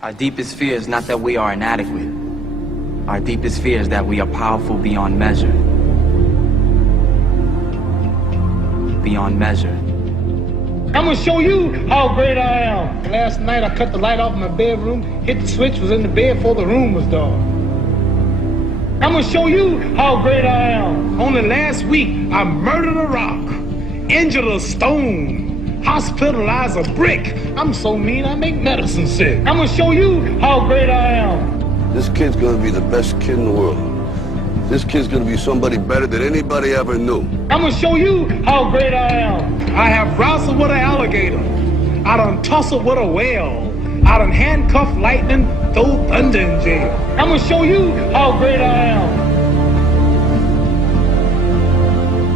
Our deepest fear is not that we are inadequate. Our deepest fear is that we are powerful beyond measure. Beyond measure. I'm gonna show you how great I am. Last night I cut the light off in my bedroom, hit the switch, was in the bed before the room was dark. I'm gonna show you how great I am. Only last week I murdered a rock, injured a stone, hospitalized a brick. I'm so mean I make medicine sick. I'm gonna show you how great I am. This kid's gonna be the best kid in the world. This kid's gonna be somebody better than anybody ever knew. I'm gonna show you how great I am. I have wrestled with an alligator. I done tussled with a whale. I done handcuffed lightning, throw thunder in jail. I'm gonna show you how great I am.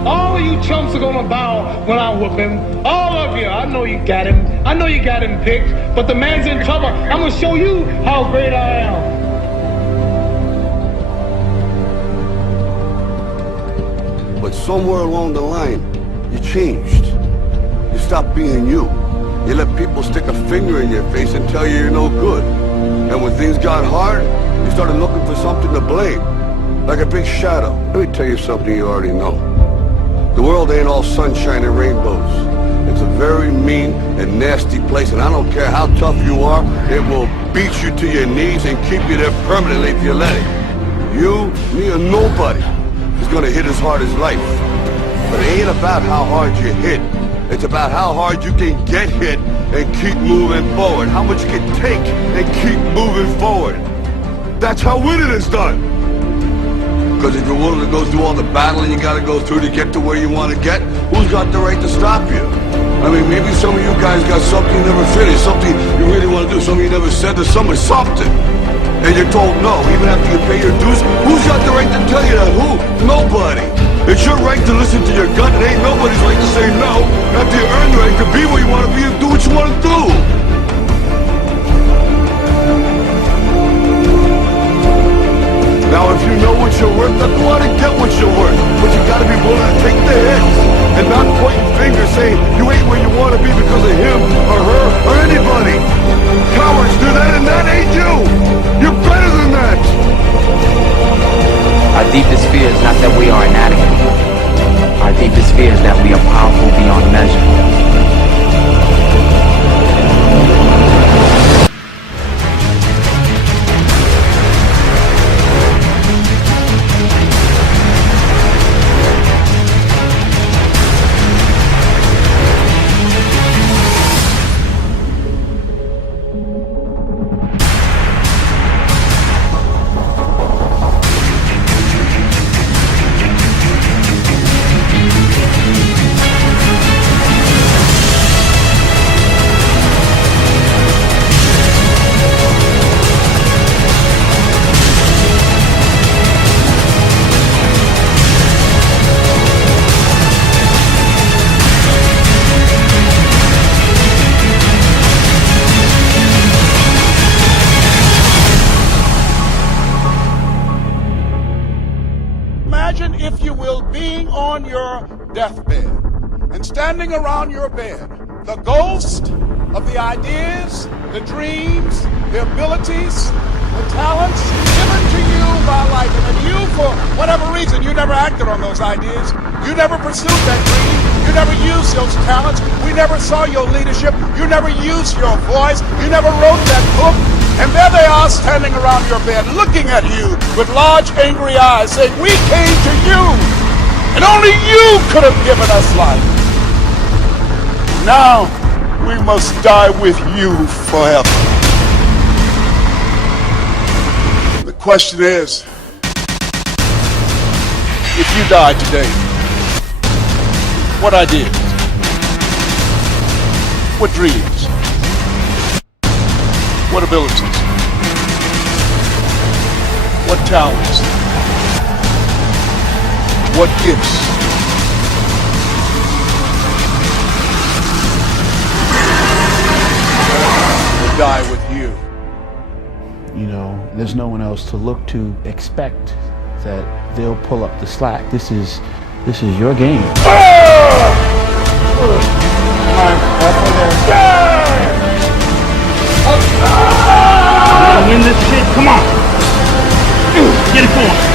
All of you chumps are gonna bow when I whoop him. All of you. I know you got him. I know you got him picked, but the man's in trouble. I'm gonna show you how great I am. But somewhere along the line, you changed. You stopped being you. You let people stick a finger in your face and tell you you're no good. And when things got hard, you started looking for something to blame. Like a big shadow. Let me tell you something you already know. The world ain't all sunshine and rainbows. It's a very mean and nasty place, and I don't care how tough you are, it will beat you to your knees and keep you there permanently if you let it. You, me, or nobody is gonna hit as hard as life. But it ain't about how hard you hit. It's about how hard you can get hit and keep moving forward. How much you can take and keep moving forward. That's how winning is done. Because if you're willing to go through all the battling you gotta go through to get to where you want to get, who's got the right to stop you? I mean, maybe some of you guys got something you never finished, something you really want to do, something you never said to someone, something. And you're told no, even after you pay your dues. Who's got the right to tell you that? Who? Nobody. It's your right to listen to your gut. It ain't nobody's right to say no. After you earn the right to be where you want to be and do what you want to do. Now, if you know what you're worth, then go out and get what you're worth. But you gotta be willing to take the hits and not pointing fingers saying you ain't where you want to be because of him or her or anybody. Cowards do that, and that ain't you. You're better than that. Our deepest fear is not that we are inadequate. Our deepest fear is that we are powerful beyond measure. Imagine, if you will, being on your deathbed and standing around your bed, the ghost of the ideas, the dreams, the abilities, the talents given to you by life. And you, for whatever reason, you never acted on those ideas. You never pursued that dream. You never used those talents. We never saw your leadership. You never used your voice. You never wrote that book. And there they are standing around your bed looking at you with large angry eyes saying, we came to you and only you could have given us life. Now we must die with you forever. The question is, if you died today, what ideas? What dreams? What abilities? What talents? What gifts? Will die with you. You know, there's no one else to look to. Expect that they'll pull up the slack. This is your game. Halfway there. this shit. Come on. Get it going.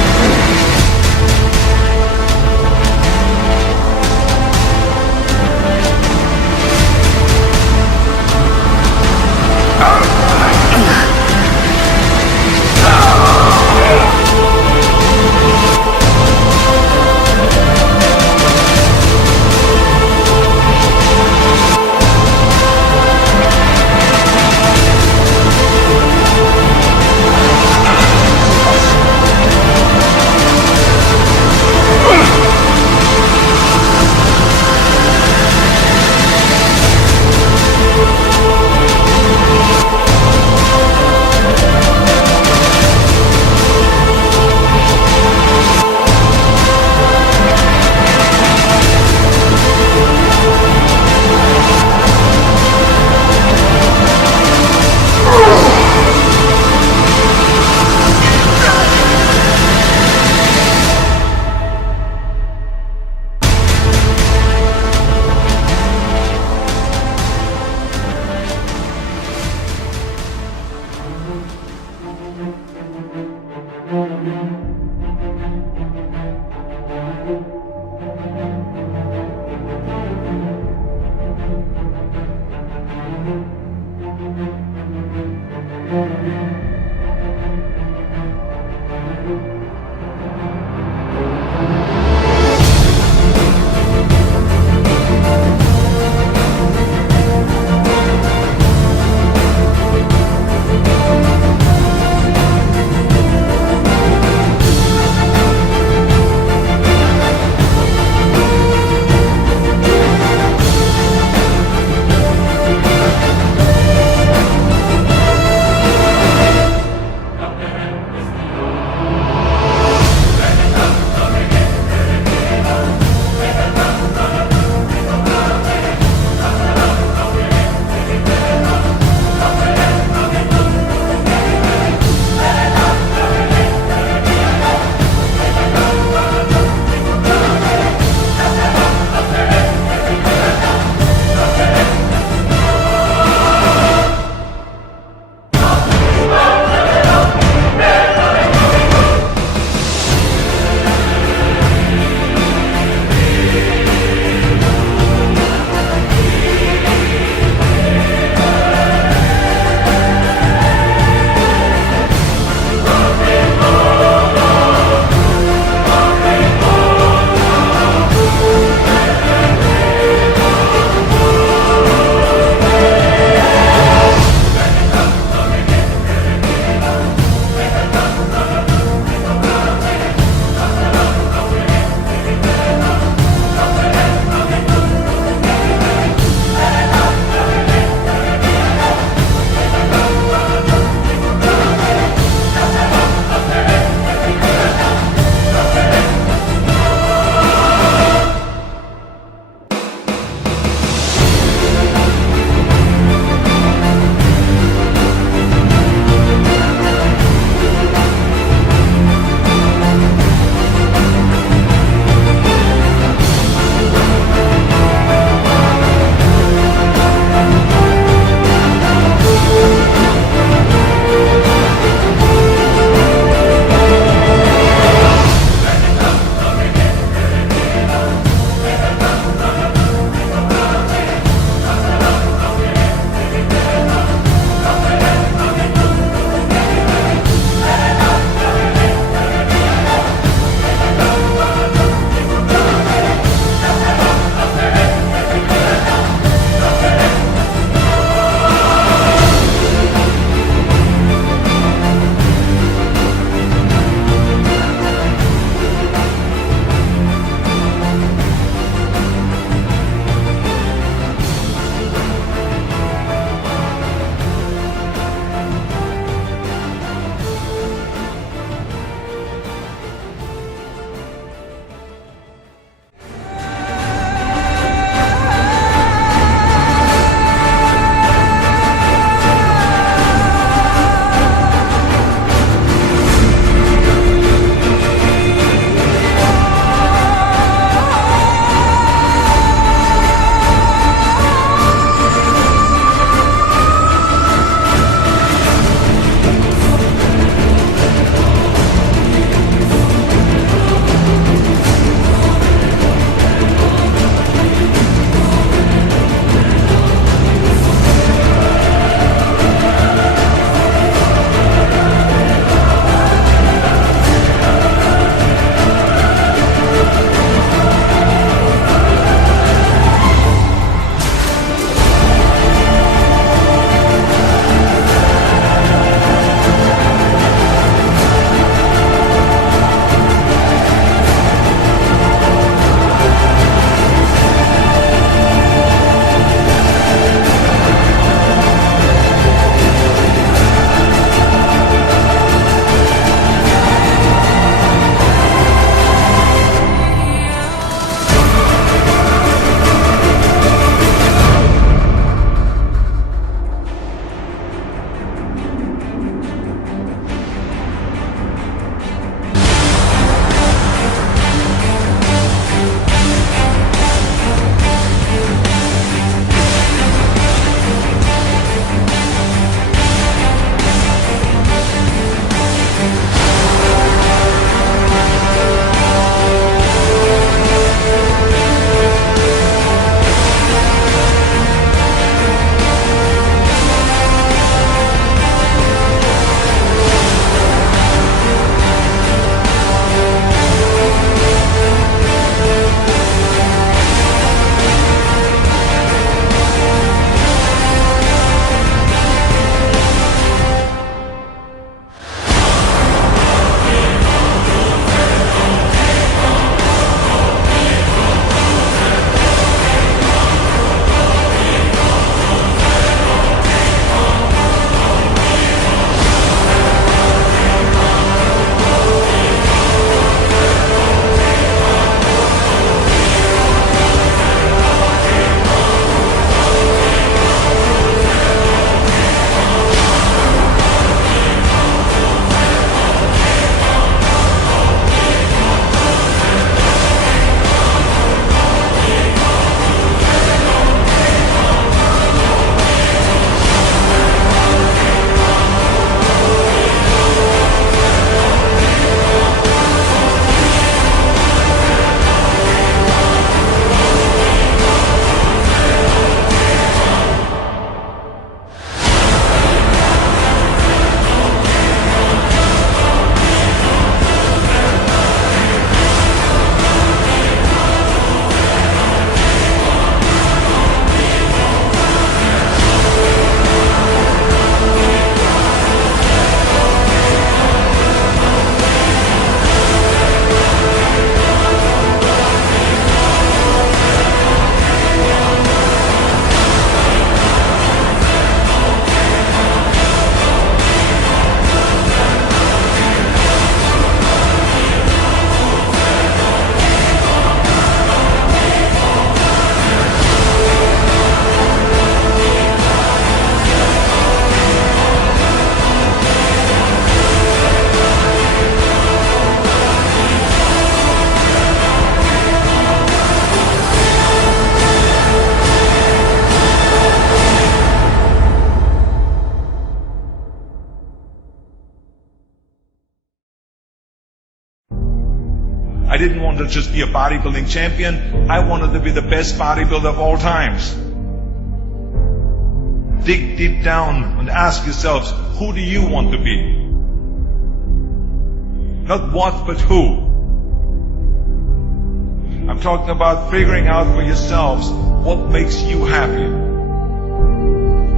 I didn't want to just be a bodybuilding champion. I wanted to be the best bodybuilder of all times. Dig deep down and ask yourselves, who do you want to be? Not what, but who. I'm talking about figuring out for yourselves what makes you happy.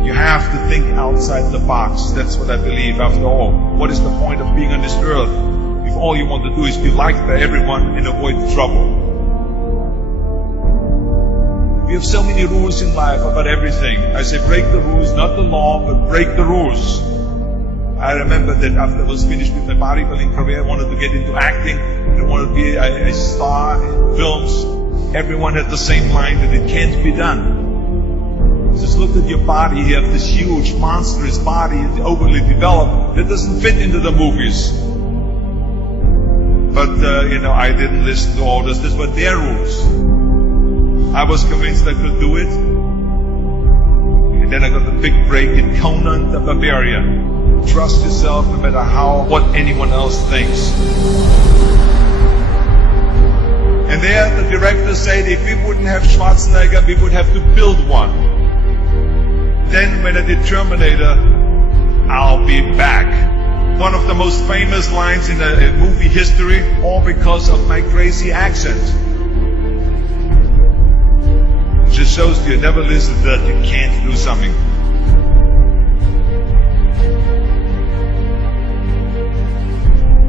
You have to think outside the box. That's what I believe. After all, what is the point of being on this earth if all you want to do is be liked by everyone and avoid trouble? We have so many rules in life about everything. I say break the rules, not the law, but break the rules. I remember that after I was finished with my bodybuilding career, I wanted to get into acting. I wanted to be a star in films. Everyone had the same line that it can't be done. Just look at your body. You have this huge, monstrous body, overly developed, that doesn't fit into the movies. But, I didn't listen to all this. These were their rules. I was convinced I could do it. And then I got the big break in Conan the Barbarian. Trust yourself no matter what anyone else thinks. And there the director said if we wouldn't have Schwarzenegger, we would have to build one. Then when I did Terminator, I'll be back. One of the most famous lines in movie history, all because of my crazy accent. It just shows you never listen to that you can't do something.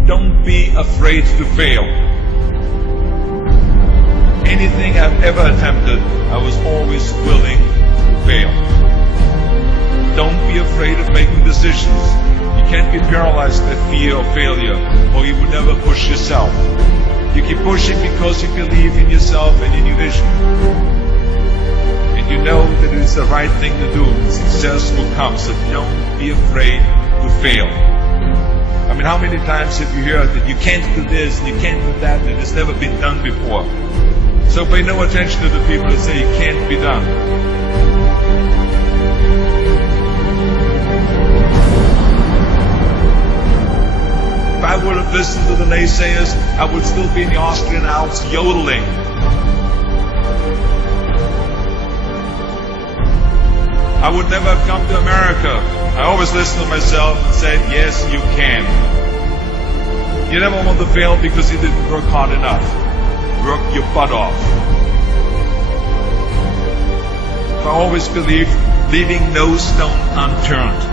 Don't be afraid to fail. Anything I've ever attempted, I was always willing to fail. Don't be afraid of making decisions. You can't be paralyzed by fear of failure, or you will never push yourself. You keep pushing because you believe in yourself and in your vision. And you know that it's the right thing to do. Success will come, so don't be afraid to fail. I mean, how many times have you heard that you can't do this, and you can't do that, and it's never been done before? So pay no attention to the people that say it can't be done. If I would have listened to the naysayers, I would still be in the Austrian Alps yodeling. I would never have come to America. I always listened to myself and said, yes, you can. You never want to fail because you didn't work hard enough. Work your butt off. I always believed leaving no stone unturned.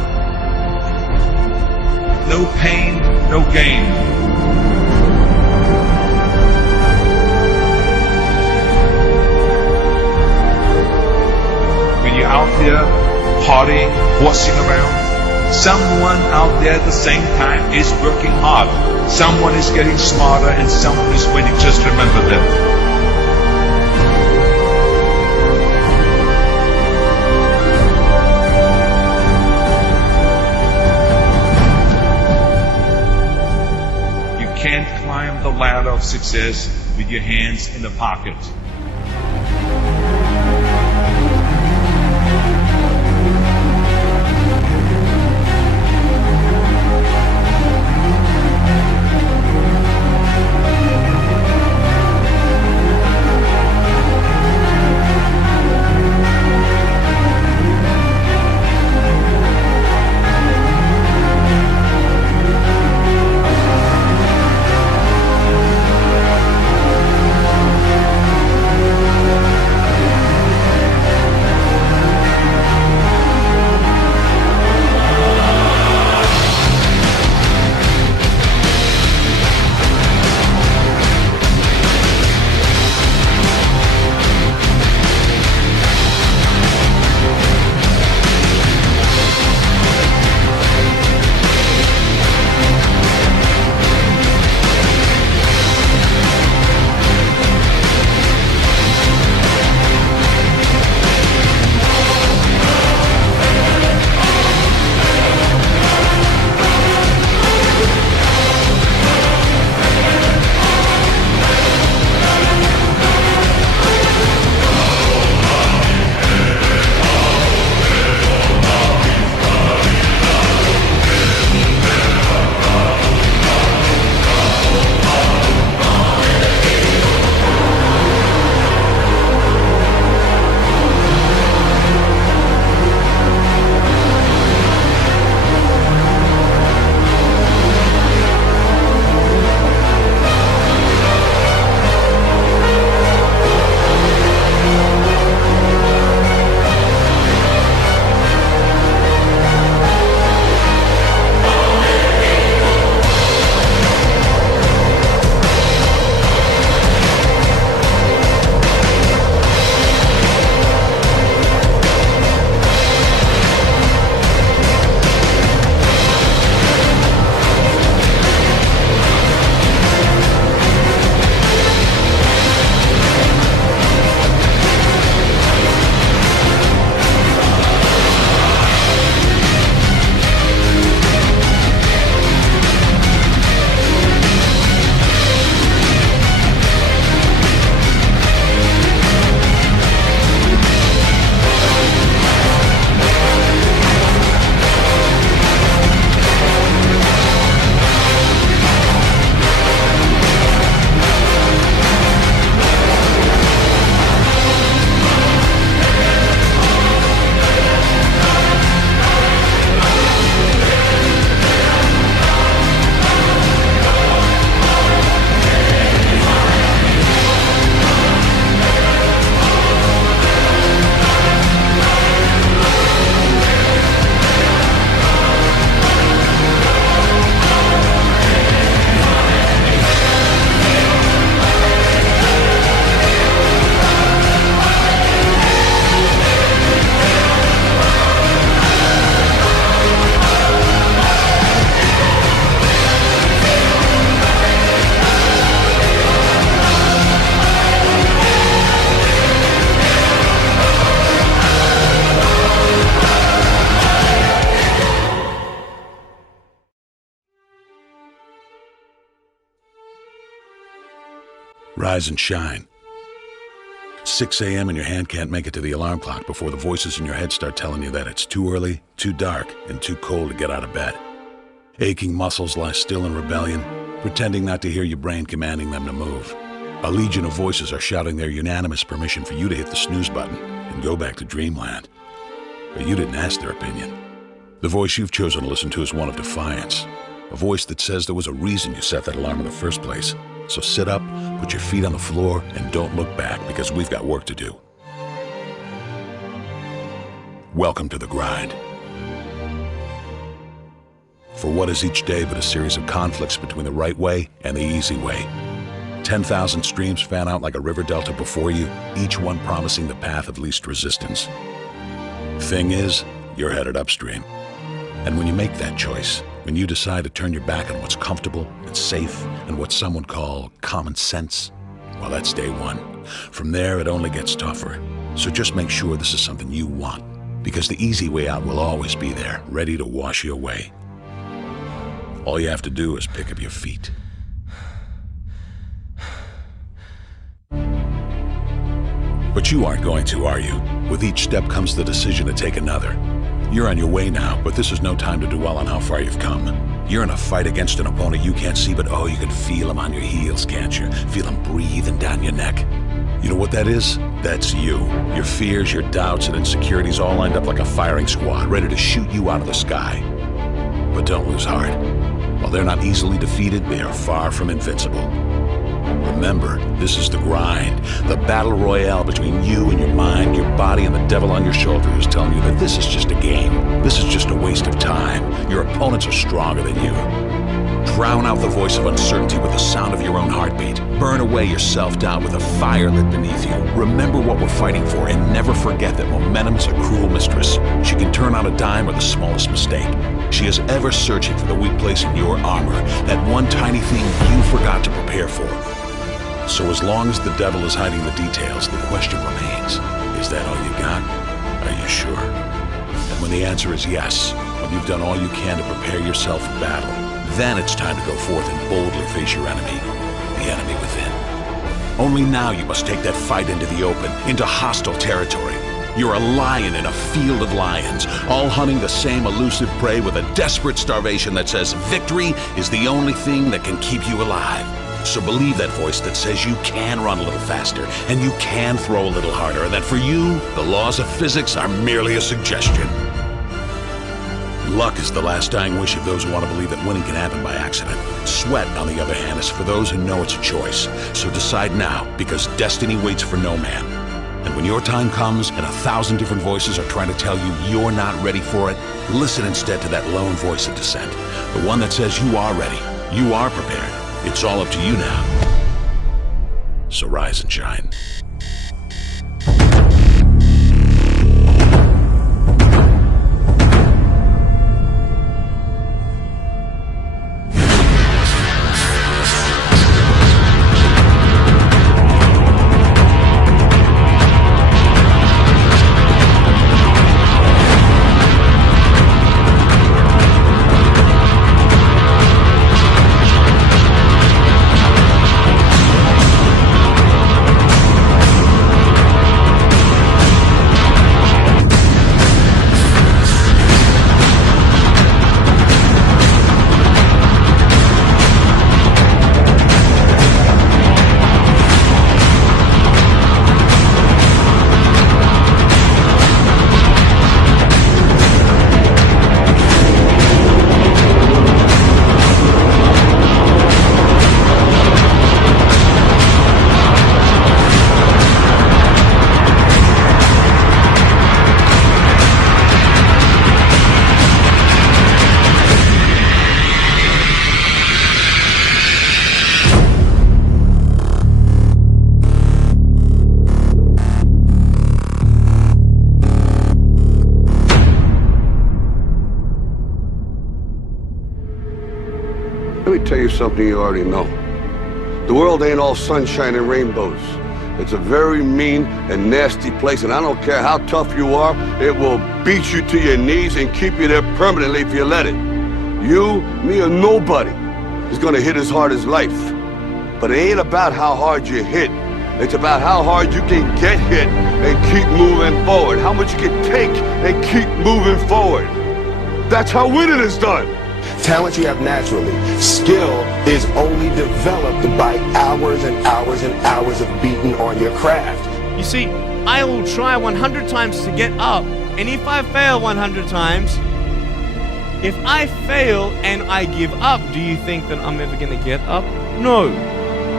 No pain, no gain. When you're out there partying, horsing around, someone out there at the same time is working hard. Someone is getting smarter and someone is winning. Just remember that. You can't climb the ladder of success with your hands in the pocket. Rise and shine. 6 a.m. and your hand can't make it to the alarm clock before the voices in your head start telling you that it's too early, too dark, and too cold to get out of bed. Aching muscles lie still in rebellion, pretending not to hear your brain commanding them to move. A legion of voices are shouting their unanimous permission for you to hit the snooze button and go back to dreamland. But you didn't ask their opinion. The voice you've chosen to listen to is one of defiance. A voice that says there was a reason you set that alarm in the first place. So sit up, put your feet on the floor, and don't look back, because we've got work to do. Welcome to the grind. For what is each day but a series of conflicts between the right way and the easy way? 10,000 streams fan out like a river delta before you, each one promising the path of least resistance. Thing is, you're headed upstream. And when you make that choice, when you decide to turn your back on what's comfortable and safe and what some would call common sense, well, that's day one. From there, it only gets tougher. So just make sure this is something you want, because the easy way out will always be there, ready to wash you away. All you have to do is pick up your feet. But you aren't going to, are you? With each step comes the decision to take another. You're on your way now, but this is no time to dwell on how far you've come. You're in a fight against an opponent you can't see, but oh, you can feel him on your heels, can't you? Feel him breathing down your neck. You know what that is? That's you. Your fears, your doubts, and insecurities all lined up like a firing squad, ready to shoot you out of the sky. But don't lose heart. While they're not easily defeated, they are far from invincible. Remember, this is the grind, the battle royale between you and your mind, your body, and the devil on your shoulder who's telling you that this is just a game. This is just a waste of time. Your opponents are stronger than you. Drown out the voice of uncertainty with the sound of your own heartbeat. Burn away your self-doubt with a fire lit beneath you. Remember what we're fighting for, and never forget that momentum is a cruel mistress. She can turn on a dime with the smallest mistake. She is ever searching for the weak place in your armor, that one tiny thing you forgot to prepare for. So as long as the devil is hiding the details, the question remains, is that all you got? Are you sure? And when the answer is yes, when you've done all you can to prepare yourself for battle, then it's time to go forth and boldly face your enemy, the enemy within. Only now you must take that fight into the open, into hostile territory. You're a lion in a field of lions, all hunting the same elusive prey with a desperate starvation that says victory is the only thing that can keep you alive. So believe that voice that says you can run a little faster, and you can throw a little harder, and that for you, the laws of physics are merely a suggestion. Luck is the last dying wish of those who want to believe that winning can happen by accident. Sweat, on the other hand, is for those who know it's a choice. So decide now, because destiny waits for no man. And when your time comes and 1,000 different voices are trying to tell you you're not ready for it, listen instead to that lone voice of dissent. The one that says you are ready, you are prepared. It's all up to you now. So rise and shine. Let me tell you something you already know. The world ain't all sunshine and rainbows. It's a very mean and nasty place, and I don't care how tough you are, it will beat you to your knees and keep you there permanently if you let it. You, me, or nobody is gonna hit as hard as life. But it ain't about how hard you hit. It's about how hard you can get hit and keep moving forward. How much you can take and keep moving forward. That's how winning is done. Talent you have naturally. Skill is only developed by hours and hours and hours of beating on your craft. You see, I will try 100 times to get up, and if I fail 100 times, if I fail and I give up, do you think that I'm ever going to get up? No.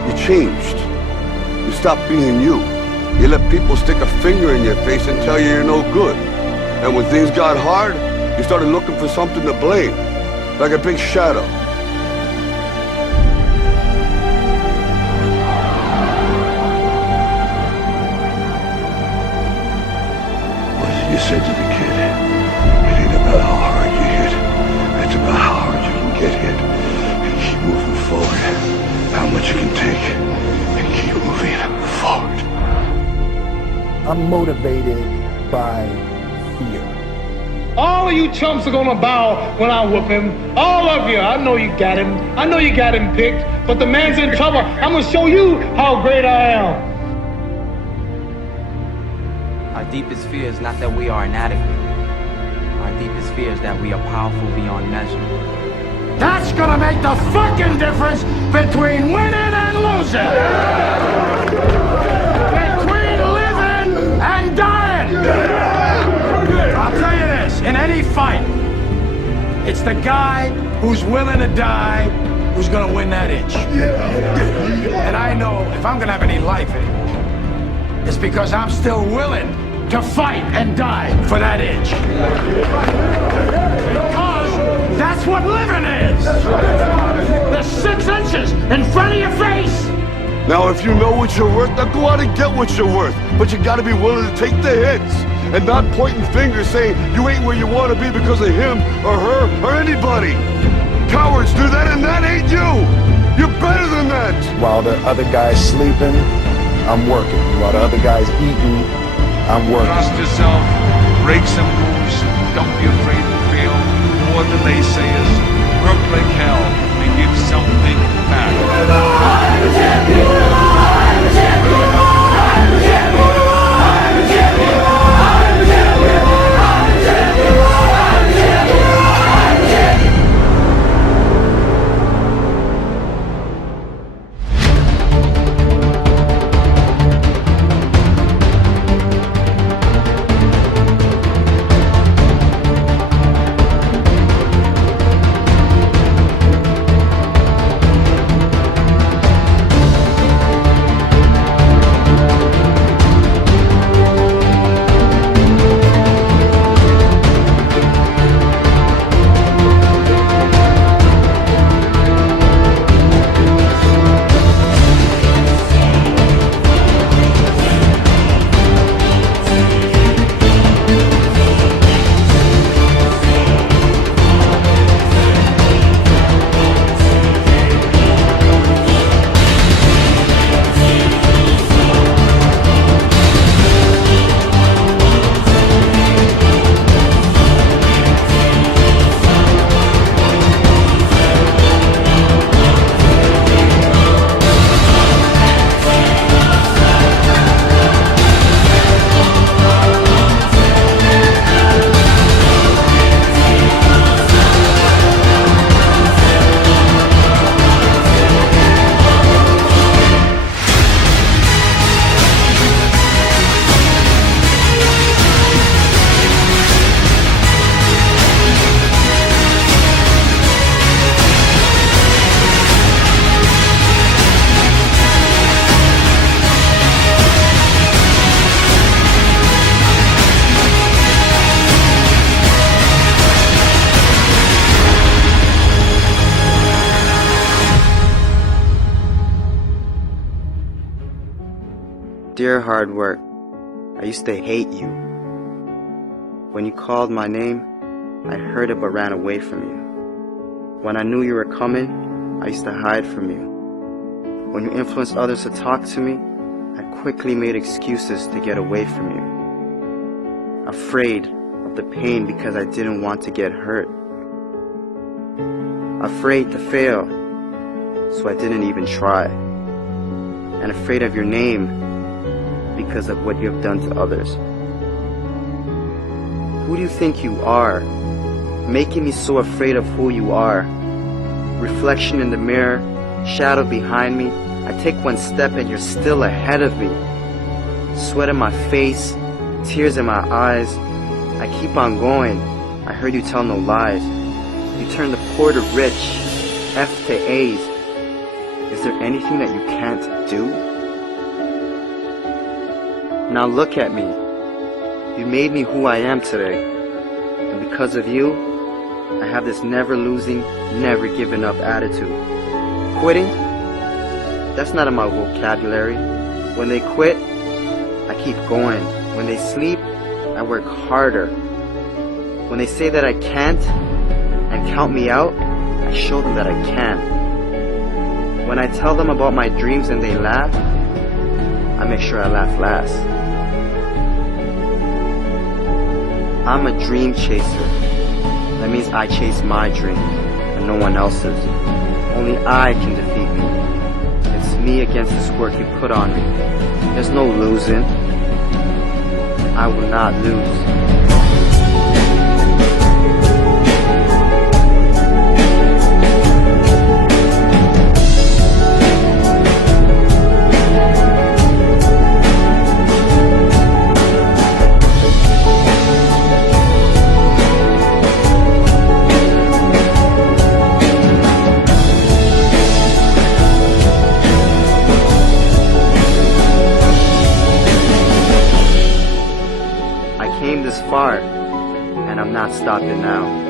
You changed. You stopped being you. You let people stick a finger in your face and tell you you're no good. And when things got hard, you started looking for something to blame, like a big shadow. What did you say to the kid? It ain't about how hard you hit. It's about how hard you can get hit and keep moving forward. How much you can take and keep moving forward. I'm motivated by fear. All of you chumps are gonna bow when I whoop him. All of you. I know you got him. I know you got him picked. But the man's in trouble. I'm gonna show you how great I am. Our deepest fear is not that we are inadequate. Our deepest fear is that we are powerful beyond measure. That's gonna make the fucking difference between winning and losing. Between living and dying. I'll tell you this, in any fight, it's the guy who's willing to die who's gonna win that inch. And I know if I'm gonna have any life in it, it's because I'm still willing to fight and die for that inch. Because that's what living is. The 6 inches in front of your face. Now, if you know what you're worth, now go out and get what you're worth. But you gotta be willing to take the hits and not pointing fingers saying you ain't where you want to be because of him or her or anybody. Cowards do that, and that ain't you. You're better than that. While the other guy's sleeping, I'm working. While the other guy's eating, I'm working. Trust yourself, break some rules, don't be afraid to fail. More than naysayers, work like hell, and give something back. Dear hard work, I used to hate you. When you called my name, I heard it but ran away from you. When I knew you were coming, I used to hide from you. When you influenced others to talk to me, I quickly made excuses to get away from you. Afraid of the pain because I didn't want to get hurt. Afraid to fail, so I didn't even try. and afraid of your name because of what you have done to others. Who do you think you are, making me so afraid of who you are? Reflection in the mirror, shadow behind me. I take one step and you're still ahead of me. Sweat in my face, tears in my eyes. I keep on going. I heard you tell no lies. You turn the poor to rich, F to A's. Is there anything that you can't do? Now look at me. You made me who I am today. And because of you, I have this never losing, never giving up attitude. Quitting? That's not in my vocabulary. When they quit, I keep going. When they sleep, I work harder. When they say that I can't and count me out, I show them that I can. When I tell them about my dreams and they laugh, I make sure I laugh last. I'm a dream chaser. That means I chase my dream and no one else's. Only I can defeat me. It's me against this work you put on me. There's no losing. I will not lose. This far, and I'm not stopping now.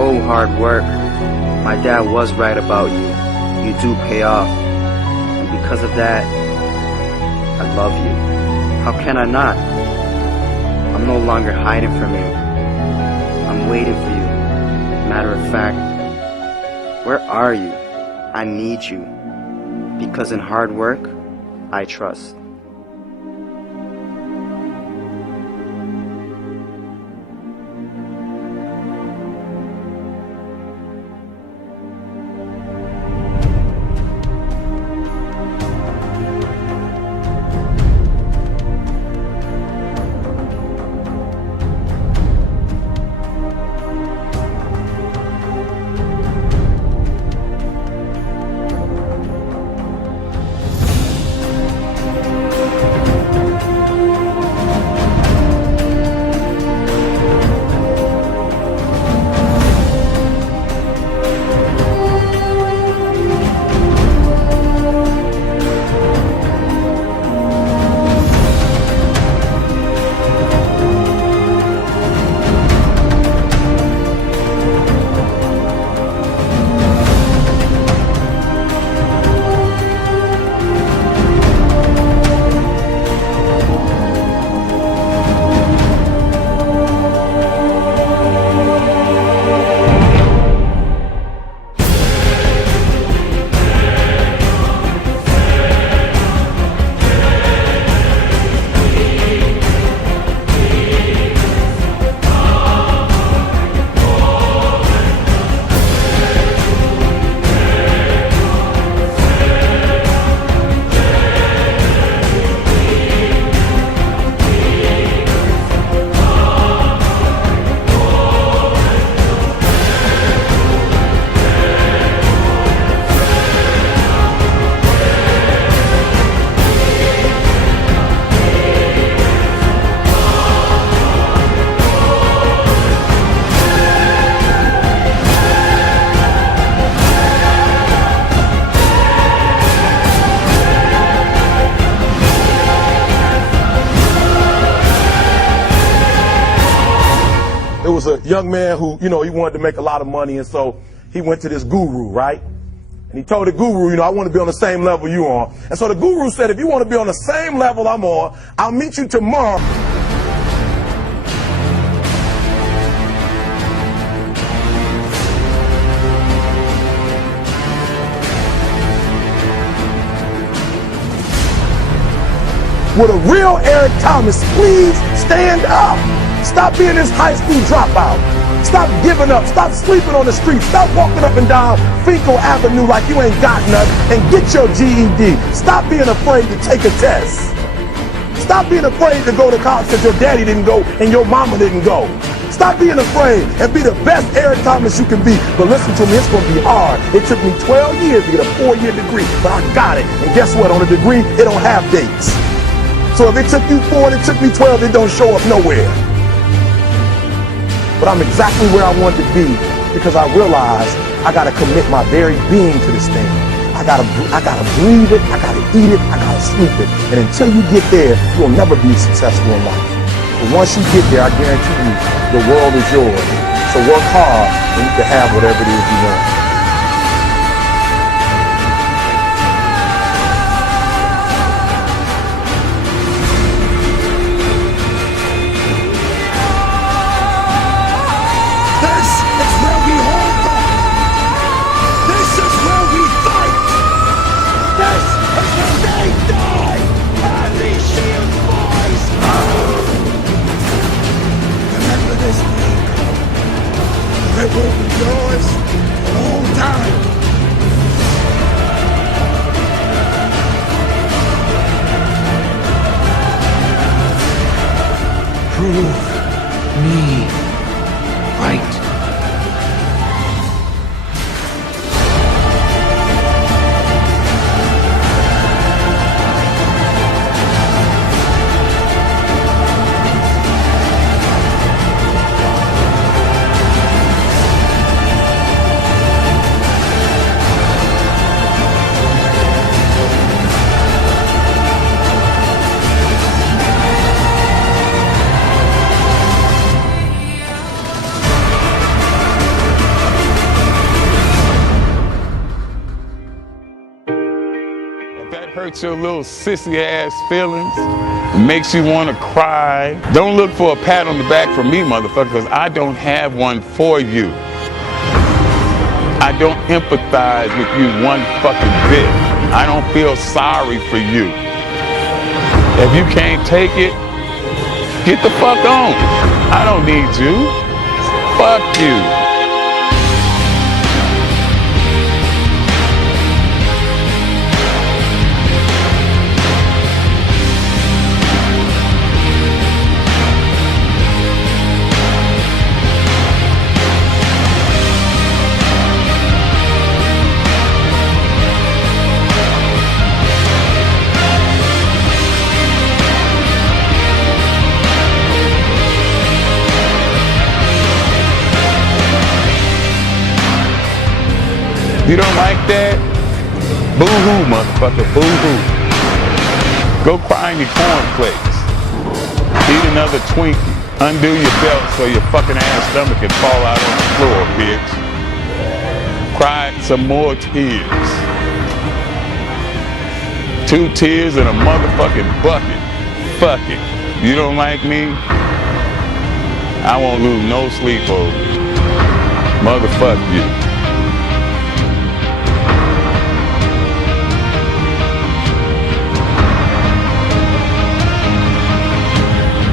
Oh, hard work. My dad was right about you. You do pay off. And because of that, I love you. How can I not? I'm no longer hiding from you. I'm waiting for you. Matter of fact, where are you? I need you. Because in hard work, I trust. It was a young man who, he wanted to make a lot of money, and so he went to this guru, right? And he told the guru, you know, I want to be on the same level you on. And so the guru said, if you want to be on the same level I'm on, I'll meet you tomorrow. With a real Eric Thomas, please stand up. Stop being this high school dropout. Stop giving up. Stop sleeping on the street. Stop walking up and down Finkel Avenue like you ain't got nothing, and get your GED. Stop being afraid to take a test. Stop being afraid to go to college because your daddy didn't go and your mama didn't go. Stop being afraid and be the best Eric Thomas you can be. But listen to me, it's going to be hard. It took me 12 years to get a 4-year degree, but I got it. And guess what? On a degree, it don't have dates. So if it took you 4 and it took me 12, it don't show up nowhere. But I'm exactly where I wanted to be because I realized I gotta commit my very being to this thing. I gotta breathe it, I gotta eat it, I gotta sleep it. And until you get there, you'll never be successful in life. But once you get there, I guarantee you, the world is yours. So work hard and you can have whatever it is you want. It will be yours for all time. Prove me right. Hurts your little sissy ass feelings, makes you want to cry. Don't look for a pat on the back from me, motherfucker, because I don't have one for you. I don't empathize with you one fucking bit. I don't feel sorry for you. If you can't take it, get the fuck on. I don't need you. Fuck you. You don't like that? Boo-hoo, motherfucker, boo-hoo. Go cry in your cornflakes. Eat another Twinkie. Undo your belt so your fucking ass stomach can fall out on the floor, bitch. Cry some more tears. 2 tears in a motherfucking bucket. Fuck it. You don't like me? I won't lose no sleep over you. Motherfuck you.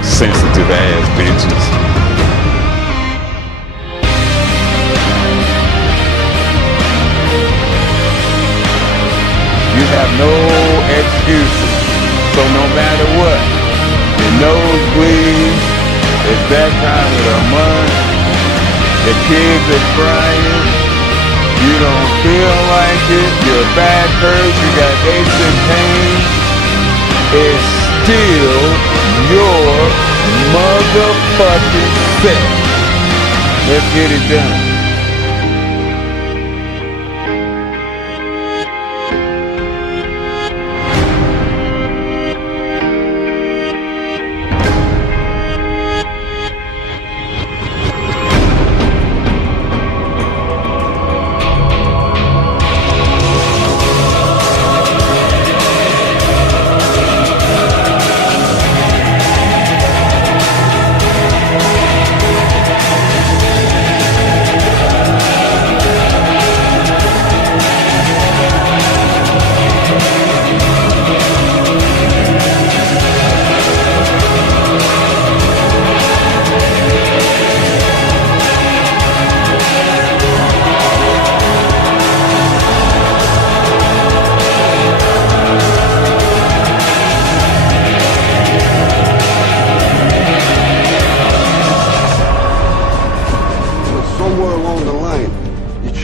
Sensitive ass bitches. You have no excuses. So no matter what, your nose bleeds, it's that time of the month, the kids are crying, you don't feel like it, your back hurts, you got aches and pains, it's still your motherfucking set. Let's get it done.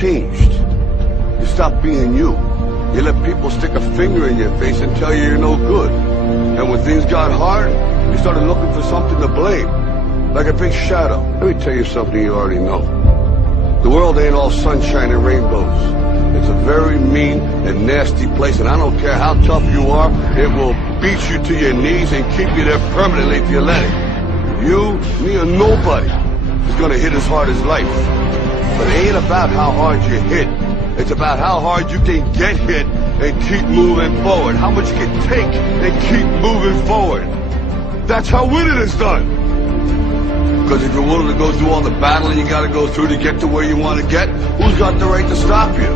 changed. You stop being you. You let people stick a finger in your face and tell you you're no good. And when things got hard, you started looking for something to blame. Like a big shadow. Let me tell you something you already know. The world ain't all sunshine and rainbows. It's a very mean and nasty place, and I don't care how tough you are, it will beat you to your knees and keep you there permanently if you let it. You, me, or nobody is gonna hit as hard as life. But it ain't about how hard you hit. It's about how hard you can get hit and keep moving forward. How much you can take and keep moving forward. That's how winning is done. Because if you're willing to go through all the battling you gotta go through to get to where you want to get, who's got the right to stop you?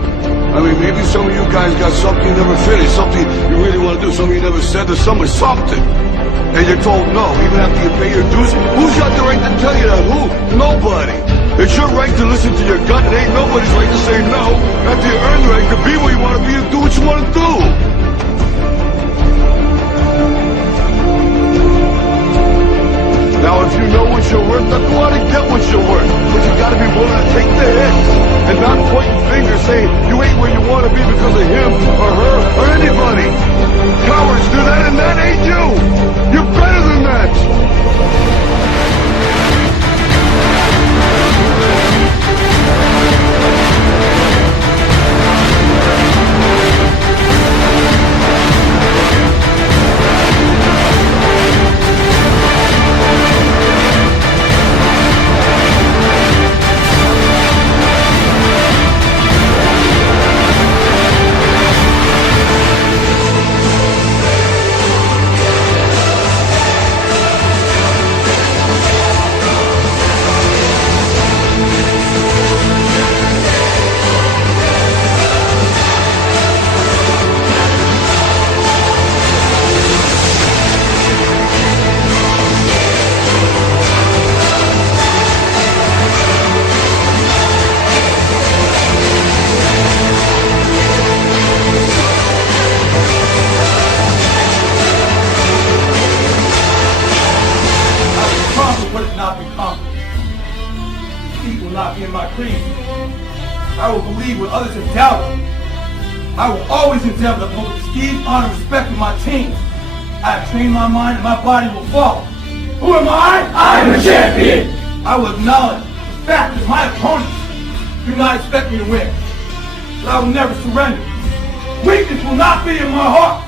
I mean, maybe some of you guys got something you never finished, something you really want to do, something you never said to someone, something. And you're told no, even after you pay your dues. Who's got the right to tell you that? Who? Nobody. It's your right to listen to your gut. It ain't nobody's right to say no after you earn the right to be where you want to be and do what you want to do. Now, if you know what you're worth, then go out and get what you're worth. But you gotta be willing to take the hits and not pointing fingers saying you ain't where you want to be because of him or her or anybody. Cowards do that, and that ain't you. You're better than that. I will believe what others have doubted. I will always endeavor to uphold the esteem, honor, and respect of my team. I have trained my mind and my body will follow. Who am I? I am a champion! I will acknowledge the fact that my opponents do not expect me to win. But I will never surrender. Weakness will not be in my heart.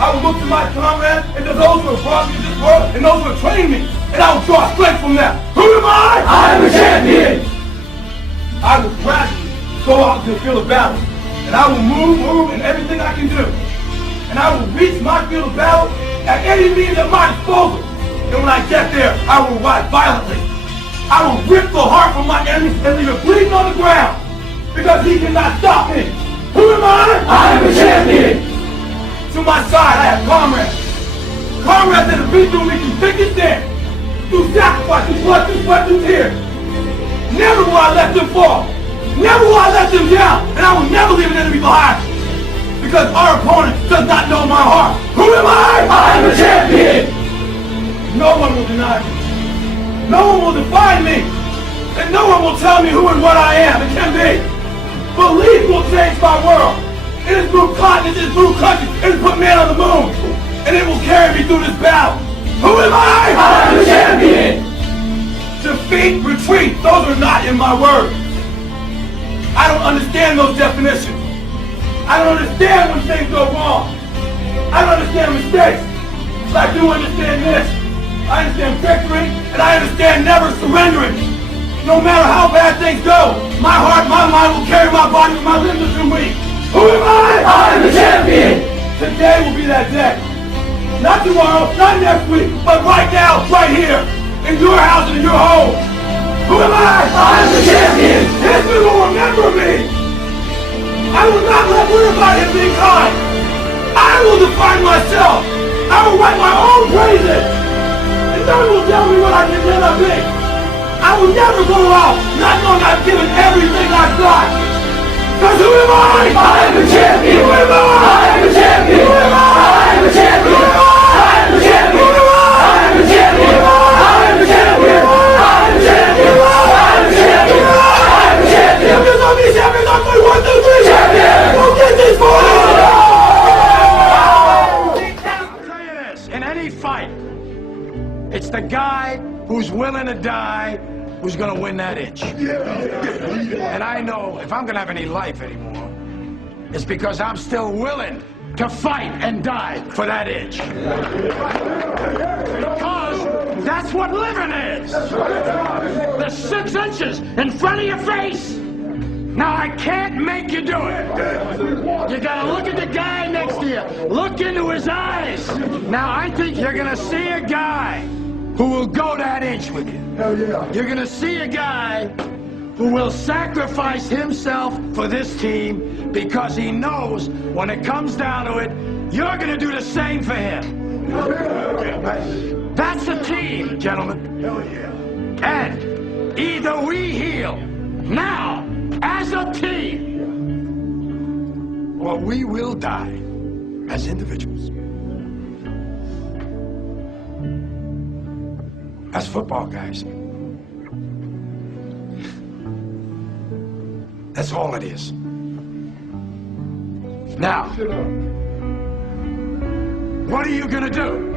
I will look to my comrades and to those who have brought me to this world and those who have trained me, and I will draw strength from them. Who am I? I am a champion! I will gradually go out to the field of battle, and I will move in everything I can do. And I will reach my field of battle at any means at my disposal. And when I get there, I will ride violently. I will rip the heart from my enemy and leave it bleeding on the ground, because he cannot stop me. Who am I? I am a champion! To my side, I have comrades. Comrades that have been through me through thick and thin, through sacrifice, through blood, through sweat, through tears. Never will I let them fall. Never will I let them down. And I will never leave an enemy behind. Because our opponent does not know my heart. Who am I? I am a champion! No one will deny me. No one will define me. And no one will tell me who and what I am. It can be. Belief will change my world. It has moved continents, it has moved countries, it has put man on the moon. And it will carry me through this battle. Who am I? I am a champion! Defeat, retreat, those are not in my words. I don't understand those definitions. I don't understand when things go wrong. I don't understand mistakes. But I do understand this. I understand victory, and I understand never surrendering. No matter how bad things go, my heart, my mind will carry my body when my limbs are too weak. Who am I? I am the champion! Today will be that day. Not tomorrow, not next week, but right now, right here, in your house and in your home. Who am I? I am the champion! History will remember me! I will not let everybody be kind. I will define myself. I will write my own praises. And no one will tell me what I can never be. I will never go out not knowing I've given everything I've got. Because who am I? I am the champion! Who am I? I am the champion! Who am I? I am the champion! Who am I? I am the champion! Who am I? I am the champion! Who am I? I am the champion! I am the champion! I am the champion! I am the champion! I am the champion! inch. And I know if I'm gonna have any life anymore, it's because I'm still willing to fight and die for that inch. Because that's what living is. The 6 inches in front of your face. Now I can't make you do it. You gotta look at the guy next to you. Look into his eyes. Now I think you're gonna see a guy who will go that inch with you. You're gonna see a guy who will sacrifice himself for this team because he knows when it comes down to it, you're gonna do the same for him. That's a team, gentlemen. And either we heal now as a team, or we will die as individuals. That's football, guys. That's all it is. Now, what are you gonna do?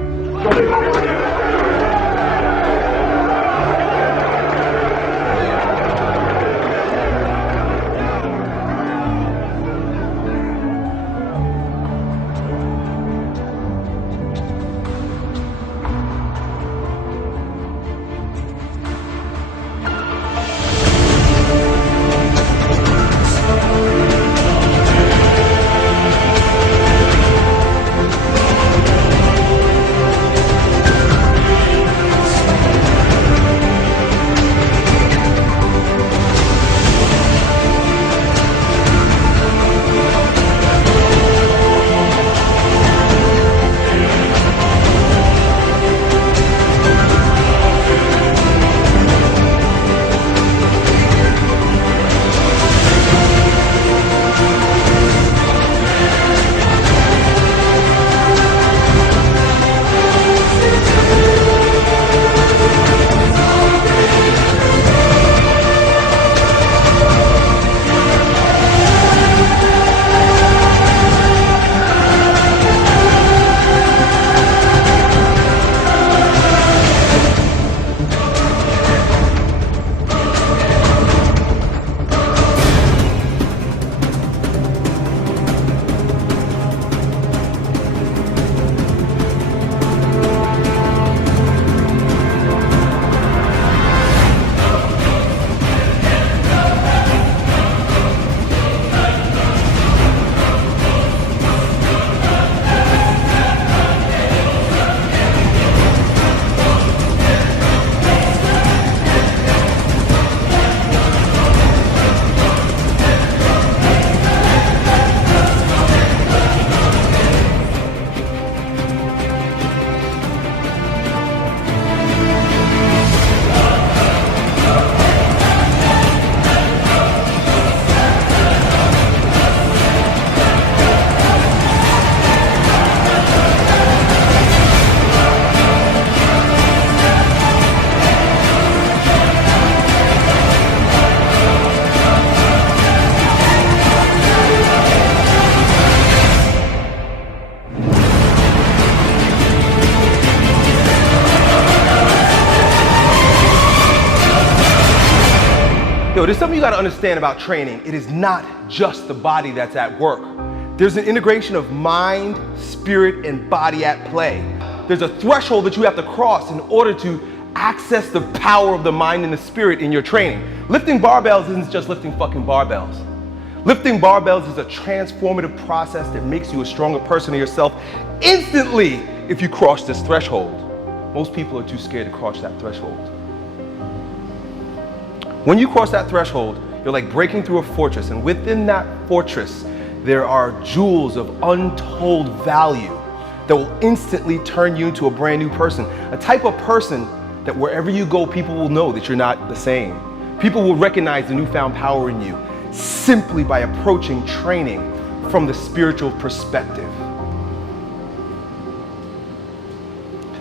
Yo, there's something you gotta understand about training. It is not just the body that's at work. There's an integration of mind, spirit, and body at play. There's a threshold that you have to cross in order to access the power of the mind and the spirit in your training. Lifting barbells isn't just lifting fucking barbells. Lifting barbells is a transformative process that makes you a stronger person of yourself instantly if you cross this threshold. Most people are too scared to cross that threshold. When you cross that threshold, you're like breaking through a fortress, and within that fortress, there are jewels of untold value that will instantly turn you into a brand new person. A type of person that wherever you go, people will know that you're not the same. People will recognize the newfound power in you simply by approaching training from the spiritual perspective.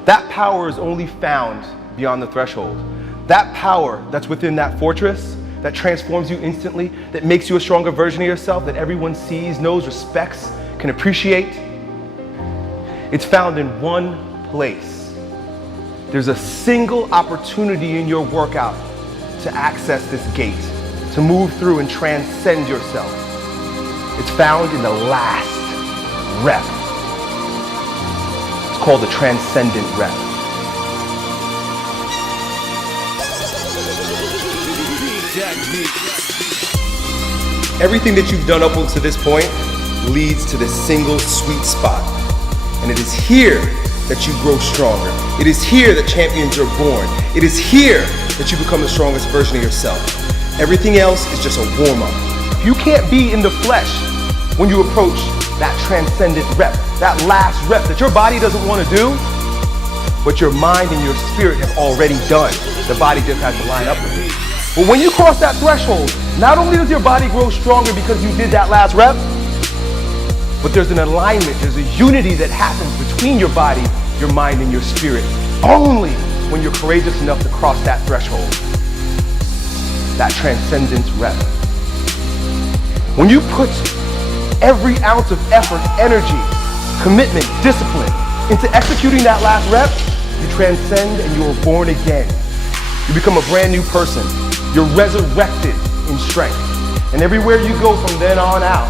That power is only found beyond the threshold. That power that's within that fortress, that transforms you instantly, that makes you a stronger version of yourself, that everyone sees, knows, respects, can appreciate, it's found in one place. There's a single opportunity in your workout to access this gate, to move through and transcend yourself. It's found in the last rep. It's called the transcendent rep. Everything that you've done up until this point leads to this single sweet spot. And it is here that you grow stronger. It is here that champions are born. It is here that you become the strongest version of yourself. Everything else is just a warm-up. You can't be in the flesh when you approach that transcendent rep, that last rep that your body doesn't want to do, but your mind and your spirit have already done. The body just has to line up with it. But when you cross that threshold, not only does your body grow stronger because you did that last rep, but there's an alignment, there's a unity that happens between your body, your mind, and your spirit, only when you're courageous enough to cross that threshold, that transcendence rep. When you put every ounce of effort, energy, commitment, discipline into executing that last rep, you transcend and you are born again. You become a brand new person. You're resurrected in strength. And everywhere you go from then on out,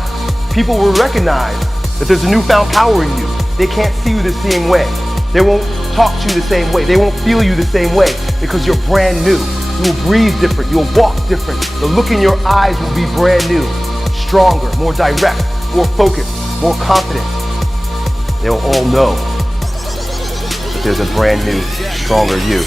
people will recognize that there's a newfound power in you. They can't see you the same way. They won't talk to you the same way. They won't feel you the same way because you're brand new. You will breathe different. You'll walk different. The look in your eyes will be brand new, stronger, more direct, more focused, more confident. They'll all know that there's a brand new, stronger you.